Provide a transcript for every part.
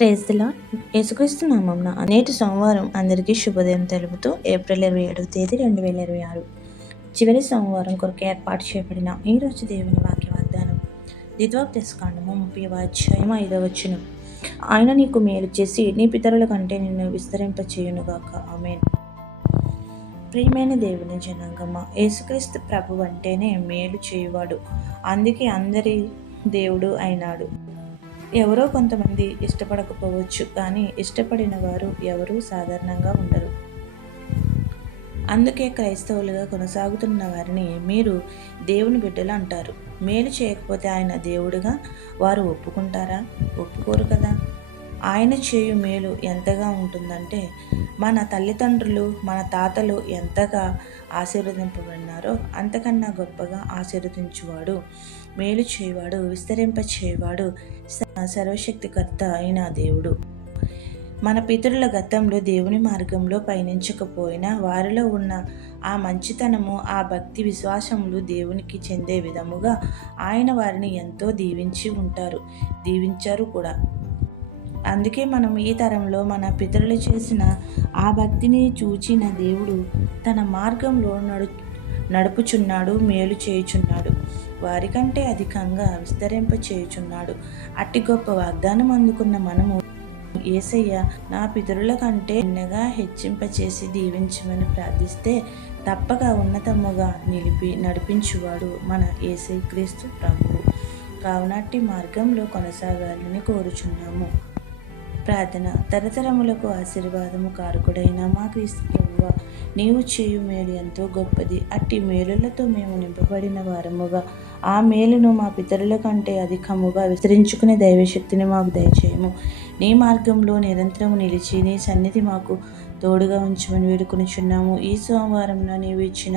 Praise the lord. యేసుక్రీస్తు నామమున నేటి సోమవారం అందరికీ శుభోదయం తెలుపుతూ ఏప్రిల్ 27వ తేదీ 2026 చివరి సోమవారం కొరకు ఏర్పాటు చేయబడిన ఈ రోజు దేవుని వాక్య వాగ్దానం ద్వితోపదేశకాండము 30వ అధ్యాయం 5వ వచనం. ఆయన నీకు మేలు చేసి నీ పితరుల కంటే నిన్ను విస్తరింపచేయునుగాక. ఆమేన్. ప్రియమైన దేవుని జనాంగమ, యేసుక్రీస్తు ప్రభు అంటేనే మేలు చేయువాడు, అందుకే అందరి దేవుడు అయినాడు. ఎవరో కొంతమంది ఇష్టపడకపోవచ్చు, కానీ ఇష్టపడిన వారు ఎవరూ సాధారణంగా ఉండరు. అందుకే క్రైస్తవులుగా కొనసాగుతున్న వారిని మీరు దేవుని బిడ్డలు అంటారు. మేలు చేయకపోతే ఆయన దేవుడుగా వారు ఒప్పుకుంటారా? ఒప్పుకోరు కదా. ఆయన చేయు మేలు ఎంతగా ఉంటుందంటే, మన తల్లిదండ్రులు మన తాతలు ఎంతగా ఆశీర్వదింపబడినారో అంతకన్నా గొప్పగా ఆశీర్వదించువాడు, మేలు చేయవాడు, విస్తరింపచేయవాడు సర్వశక్తికర్త అయిన దేవుడు. మన పితరుల గతంలో దేవుని మార్గంలో పయనించకపోయినా వారిలో ఉన్న ఆ మంచితనము, ఆ భక్తి విశ్వాసములు దేవునికి చెందే విధముగా ఆయన వారిని ఎంతో దీవించారు కూడా. అందుకే మనం ఈ తరంలో మన పితరులు చేసిన ఆ భక్తిని చూచిన దేవుడు తన మార్గంలో నడుపుచున్నాడు, మేలు చేయుచున్నాడు, వారికంటే అధికంగా విస్తరింప చేయుచున్నాడు. అట్టి గొప్ప వాగ్దానం అందుకున్న మనము యేసయ్య నా పితరుల కంటే నిన్నగా హెచ్చింపచేసి దీవించమని ప్రార్థిస్తే తప్పక ఉన్నతముగా నడిపించువాడు మన యేసుక్రీస్తు ప్రభువు. కావునట్టి మార్గంలో కొనసాగాలని కోరుచున్నాము. ప్రార్థన. తరతరములకు ఆశీర్వాదము కారకుడైన మా క్రీస్తు ప్రభువా, నీవు చేయు మేలు ఎంతో గొప్పది. అట్టి మేలులతో మేము నింపబడిన వారముగా ఆ మేలును మా పితరుల కంటే అధికముగా విస్తరించుకునే దైవశక్తిని మాకు దయచేయము. నీ మార్గంలో నిరంతరము నిలిచి నీ సన్నిధి మాకు తోడుగా ఉంచమని వేడుకొనిచున్నాము. ఈ సోమవారంలో నీవు ఇచ్చిన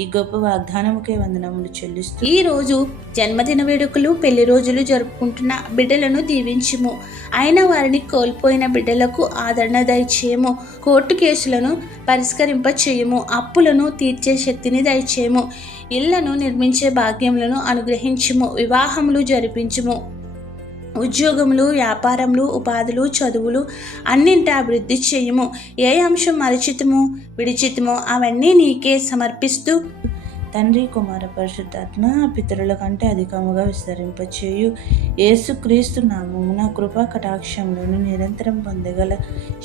ఈ గొప్ప వాగ్దానముకే వందనములు చెల్లిస్తూ ఈ రోజు జన్మదిన వేడుకలు, పెళ్లి రోజులు జరుపుకుంటున్న బిడ్డలను దీవించుము. అయిన వారిని కోల్పోయిన బిడ్డలకు ఆదరణ దయచేయము. కోర్టు కేసులను పరిష్కరింప చేయము. అప్పులను తీర్చే శక్తిని దయచేయము. ఇళ్లను నిర్మించే భాగ్యములను అనుగ్రహించుము. వివాహములు జరిపించుము. ఉద్యోగములు, వ్యాపారములు, ఉపాధులు, చదువులు అన్నింటి అభివృద్ధి చేయము. ఏ అంశం విడిచితమో అవన్నీ నీకే సమర్పిస్తూ తండ్రి, కుమార, పరిశుద్ధాత్మ పితరుల కంటే అధికముగా విస్తరింపచేయు యేసుక్రీస్తు నామమున కృపా కటాక్షములను నిరంతరం పొందగల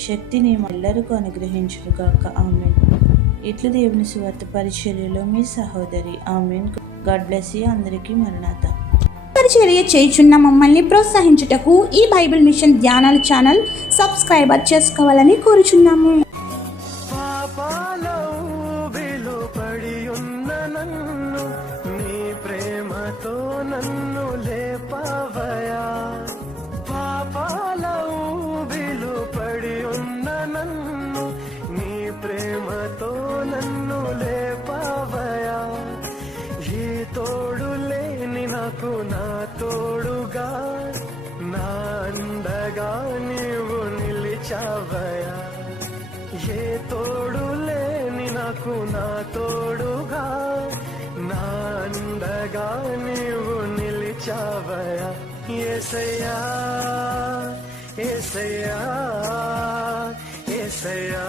శక్తిని మల్లరకు అనుగ్రహించుగాక. ఆమెన్. ఇట్లు దేవుని సువార్త పరిచర్యలో మీ సహోదరి. ఆమెన్. God bless you. అందరికీ మరణాత. పరిచర్య చేయుచున్న మమ్మల్ని ప్రోత్సహించుటకు ఈ బైబిల్ మిషన్ ధ్యానాల ఛానల్ సబ్స్క్రైబర్ చేసుకోవాలని కోరుచున్నాము. నా తోడుగా నా అండగా నీవు నిలిచావయా. ఏ తోడు లేని నాకు నా తోడుగా నా అండగా నీవు నిలిచావయా. యేసయ్యా, యేసయ్యా, యేసయ్యా.